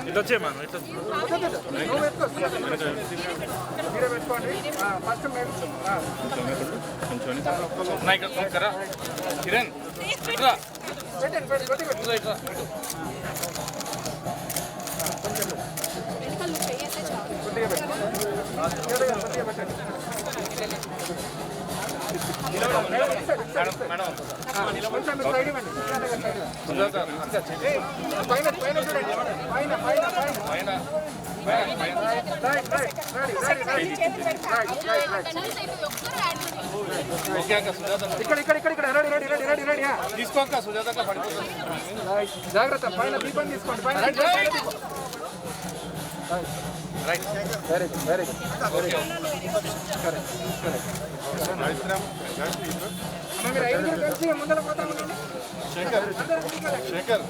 ఇట్లా వచ్చేయమా మీరే పెట్టుకోండి ఫస్ట్ కిరణ్ తీసుకోక సుజాత పడిపోతుంది జాగ్రత్త పైన దీపం తీసుకోండి పైన right very good very good very good correct మీరు ఐదుగురు కలిసి ముందర పోతా ఉండండి శేఖర్ శేఖర్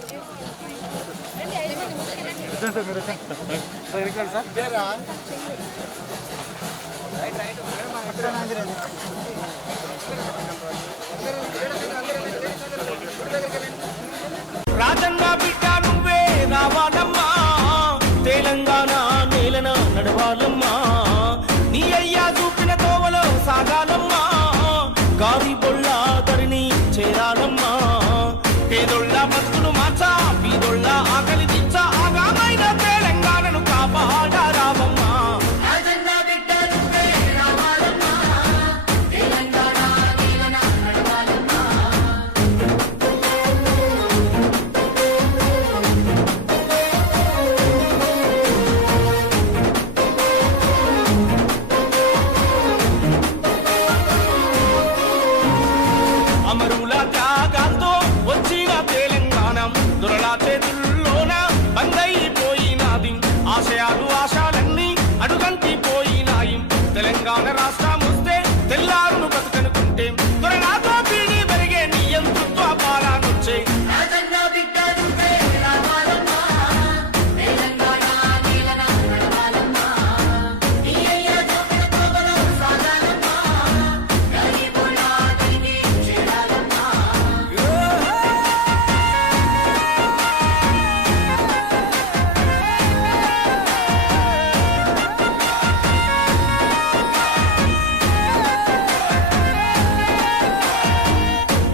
రాజన్న బిడ్డ నువ్వే రావాలమ్మా తెలంగాణ నేలన నడవాలమ్మా నీ అయ్యా చూపిన తోవలో సాగాలమ్మా గారి బొళ్ళ ధరిని చేరాలమ్మా పేదొళ్ళ బతుకును మార్చా పీదొళ్ళ ఆకలి దించా ఆగామైన తెలంగాణను కాపాడారావమ్మా అమరుల త్యాగాలతో వచ్చిన తెలంగాణ దొరల చేతుల్లోన బందైపోయినాది ఆశయాలు ఆశాలన్నీ అడుగంటిపోయినాయి తెలంగాణ రాష్ట్రం వస్తే తెల్లారును బతుకనుకుంటే దొరలాతో పీడి పెరిగే నియంతృత్వ పాలనొచ్చే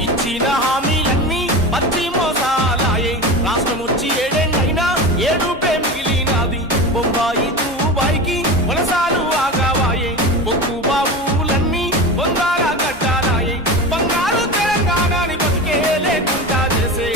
ఇచ్చిన హామీలన్నీ పచ్చి మోసాలాయే రాష్ట్రం వచ్చి ఏడేళ్ళైనా ఏడుపే మిగిలినది బొంబాయి దుబాయికి వలసాలు ఆగావాయే బొక్కు బావులన్నీ బొంగాల గడ్డాలాయే బంగారు తెలంగాణని బతికే లేకుండా చేసే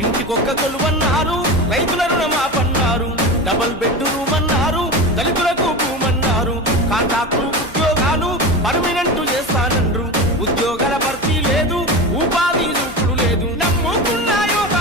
ఇంటికొక్క కొలువన్నారు రైతుల రుణమాపన్నారు డబల్ బెడ్రూమ్ అన్నారు దళితులకు భూమన్నారు కాంట్రాక్టులు